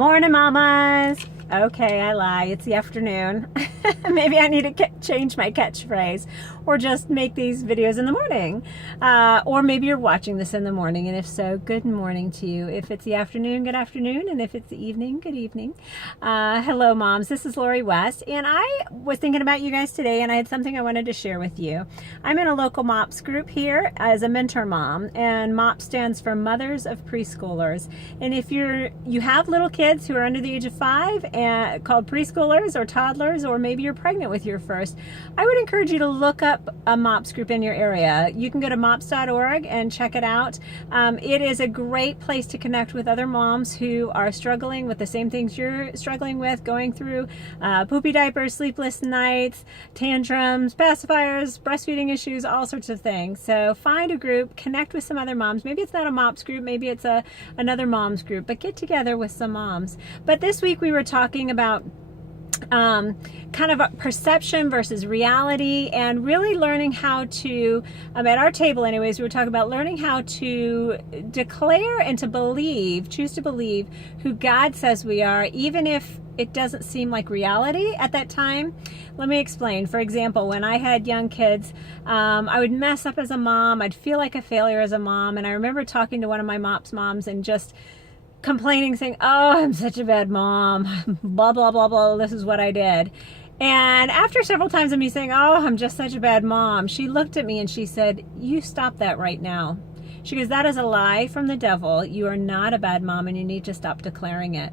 Morning, mamas. Okay, I lie. It's the afternoon. Maybe I need to change my catchphrase or just make these videos in the morning. Or maybe you're watching this in the morning, and if so, good morning to you. If it's the afternoon, good afternoon, and if it's the evening, good evening. Hello, moms. This is Lori West, and I was thinking about you guys today, and I had something I wanted to share with you. I'm in a local MOPS group here as a mentor mom, and MOPS stands for Mothers of Preschoolers. And if you have little kids who are under the age of 5 and called preschoolers or toddlers, or maybe you're pregnant with your first, I would encourage you to look up a MOPS group in your area. You can go to mops.org and check it out. It is a great place to connect with other moms who are struggling with the same things you're struggling with, going through poopy diapers, sleepless nights, tantrums, pacifiers, breastfeeding issues, all sorts of things. So find a group, connect with some other moms. Maybe it's not a MOPS group, maybe it's another moms group, but get together with some moms. But this week we were talking about kind of a perception versus reality, and really learning how to, at our table anyways, we were talking about learning how to declare and to believe, choose to believe who God says we are, even if it doesn't seem like reality at that time. Let me explain. For example, when I had young kids, I would mess up as a mom. I'd feel like a failure as a mom. And I remember talking to one of my MOPS moms and just complaining, saying, oh, I'm such a bad mom, blah, blah, blah, blah, this is what I did. And after several times of me saying, oh, I'm just such a bad mom, she looked at me and she said, you stop that right now. She goes, that is a lie from the devil. You are not a bad mom and you need to stop declaring it.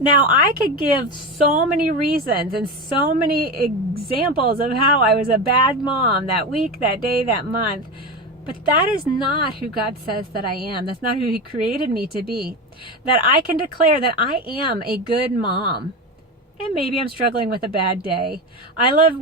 Now, I could give so many reasons and so many examples of how I was a bad mom that week, that day, that month. But that is not who God says that I am. That's not who He created me to be. That I can declare that I am a good mom. And maybe I'm struggling with a bad day. I love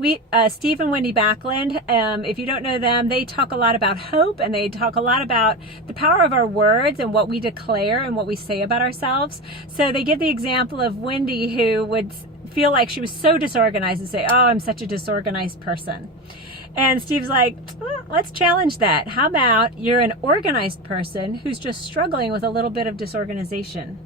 Steve and Wendy Backlund. If you don't know them, they talk a lot about hope, and they talk a lot about the power of our words and what we declare and what we say about ourselves. So they give the example of Wendy, who would feel like she was so disorganized and say, oh, I'm such a disorganized person. And Steve's like, let's challenge that. How about you're an organized person who's just struggling with a little bit of disorganization?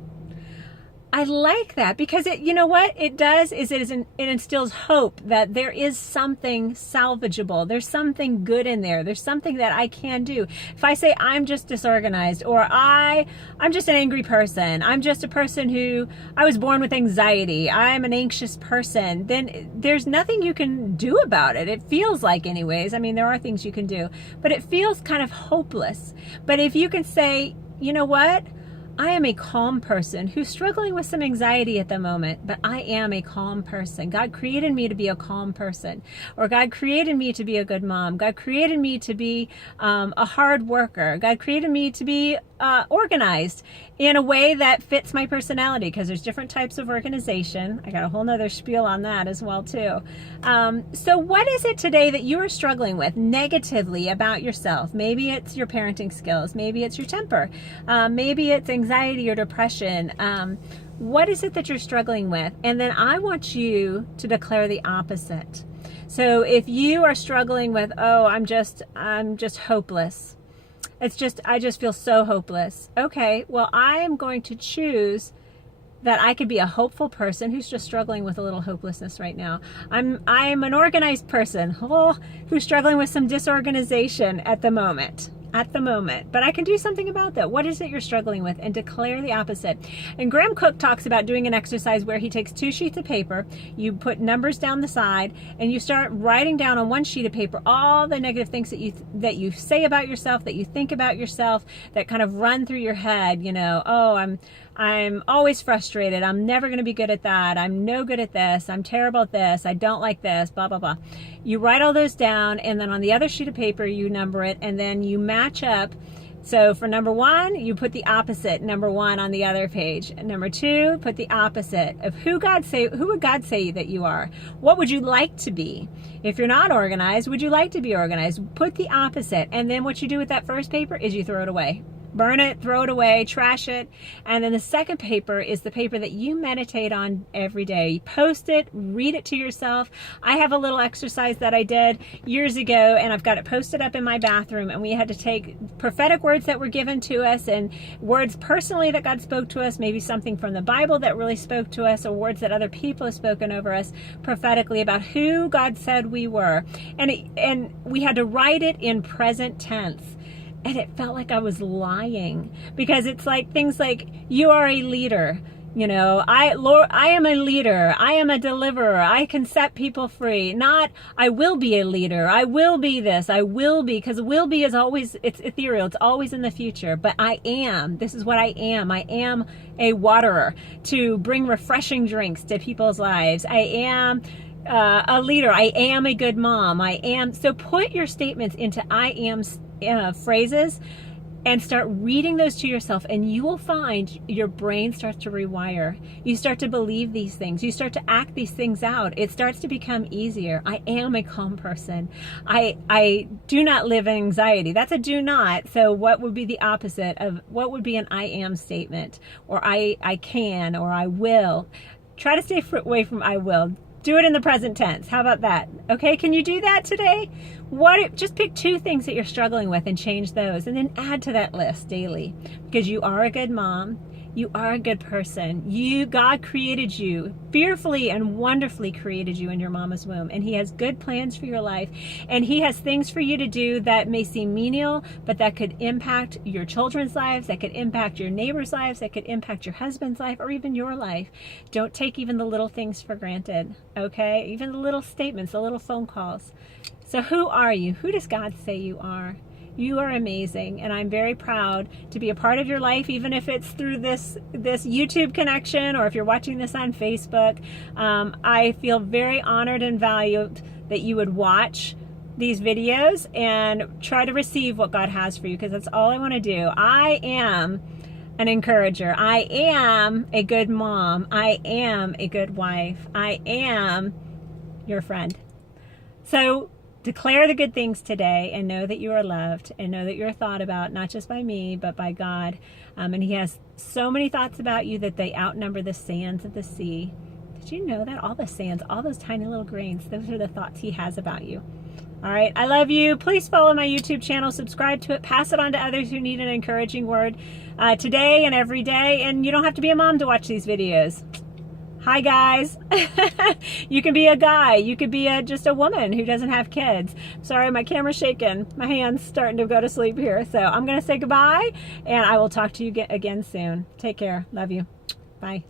I like that, because you know what it does is it instills hope that there is something salvageable. There's something good in there. There's something that I can do. If I say I'm just disorganized, or I'm just an angry person, I'm just a person who I was born with anxiety, I'm an anxious person, then there's nothing you can do about it. It feels like, anyways. I mean, there are things you can do, but it feels kind of hopeless. But if you can say, you know what? I am a calm person who's struggling with some anxiety at the moment, but I am a calm person. God created me to be a calm person, or God created me to be a good mom. God created me to be a hard worker. God created me to be organized in a way that fits my personality, because there's different types of organization. I got a whole nother spiel on that as well too. So what is it today that you are struggling with negatively about yourself? Maybe it's your parenting skills. Maybe it's your temper. Maybe it's anxiety or depression. What is it that you're struggling with? And then I want you to declare the opposite. So if you are struggling with, oh, I'm just hopeless. I just feel so hopeless. Okay, well, I am going to choose that I could be a hopeful person who's just struggling with a little hopelessness right now. I'm an organized person who's struggling with some disorganization at the moment. But I can do something about that. What is it you're struggling with? And declare the opposite. And Graham Cook talks about doing an exercise where he takes 2 sheets of paper, you put numbers down the side, and you start writing down on one sheet of paper all the negative things that you say about yourself, that you think about yourself, that kind of run through your head. You know, oh, I'm always frustrated. I'm never going to be good at that. I'm no good at this. I'm terrible at this. I don't like this, blah, blah, blah. You write all those down, and then on the other sheet of paper, you number it, and then you match up. So for number 1, you put the opposite number 1 on the other page. And number 2, put the opposite of who would God say that you are? What would you like to be? If you're not organized, would you like to be organized? Put the opposite. And then what you do with that first paper is you throw it away. burn it, throw it away, trash it. And then the second paper is the paper that you meditate on every day. You post it, read it to yourself. I have a little exercise that I did years ago, and I've got it posted up in my bathroom, and we had to take prophetic words that were given to us and words personally that God spoke to us, maybe something from the Bible that really spoke to us, or words that other people have spoken over us prophetically about who God said we were. And we had to write it in present tense. And it felt like I was lying, because it's like things like, you are a leader. You know, Lord, I am a leader. I am a deliverer. I can set people free. Not, I will be a leader. I will be this. I will be, because will be is always, it's ethereal. It's always in the future. But I am. This is what I am. I am a waterer to bring refreshing drinks to people's lives. I am a leader. I am a good mom. I am. So put your statements into I am phrases, and start reading those to yourself, and you will find your brain starts to rewire. You start to believe these things. You start to act these things out. It starts to become easier. I am a calm person. I do not live in anxiety. That's a do not. So what would be the opposite of what would be an I am statement? Or I can, or I will. Try to stay away from I will. Do it in the present tense. How about that? Okay, can you do that today? Just pick 2 things that you're struggling with and change those, and then add to that list daily, because you are a good mom. You are a good person. God created you, fearfully and wonderfully created you in your mama's womb, and He has good plans for your life, and He has things for you to do that may seem menial, but that could impact your children's lives, that could impact your neighbors' lives, that could impact your husband's life, or even your life. Don't take even the little things for granted, okay? Even the little statements, the little phone calls. So who are you? Who does God say you are? You are amazing, and I'm very proud to be a part of your life, even if it's through this YouTube connection, or if you're watching this on Facebook. I feel very honored and valued that you would watch these videos and try to receive what God has for you, because that's all I want to do. I am an encourager. I am a good mom. I am a good wife. I am your friend. So declare the good things today, and know that you are loved, and know that you're thought about, not just by me, but by God. And He has so many thoughts about you that they outnumber the sands of the sea. Did you know that? All the sands, all those tiny little grains, those are the thoughts He has about you. All right, I love you. Please follow my YouTube channel, subscribe to it, pass it on to others who need an encouraging word today and every day. And you don't have to be a mom to watch these videos. Hi guys. You can be a guy. You could be just a woman who doesn't have kids. Sorry, my camera's shaking. My hand's starting to go to sleep here. So I'm going to say goodbye, and I will talk to you again soon. Take care. Love you. Bye.